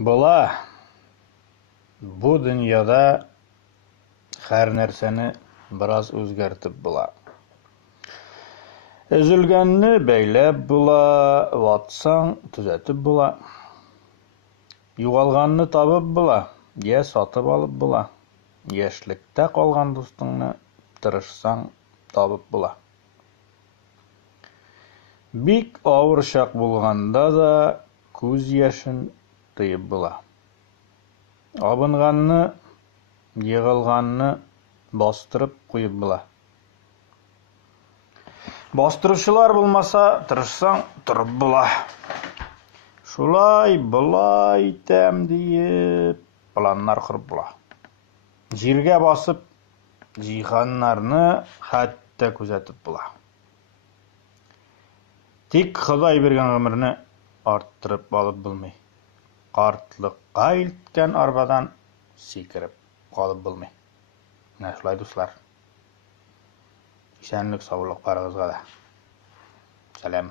Була. Бу дөньяда һәр нәрсәне бераз үзгәртеп була. Өзелгәнне бәйләп була, ватсаң төзәтеп була. Югалганны табып була, я сатып алып була. Яшьлектә калган дустыңны тырышсаң табып була. Бик авыр чак булганда да күз яшен тыеп була. Абынганны, егылганны бастырып куеп була. Бастыручылар булмаса, тырышсаң турып була. Шулай, булай итәм диеп, планнар корып була. Җиргә басып, җиһаннарны хәтта күзәтеп була. Тик Ходай биргән гомерне арттырып алып булмый. Картлыкка илткән арбадан сикереп калып булмый. Менә шулай, дуслар. Исәнлек, саулык барыгызга да. Сәлам.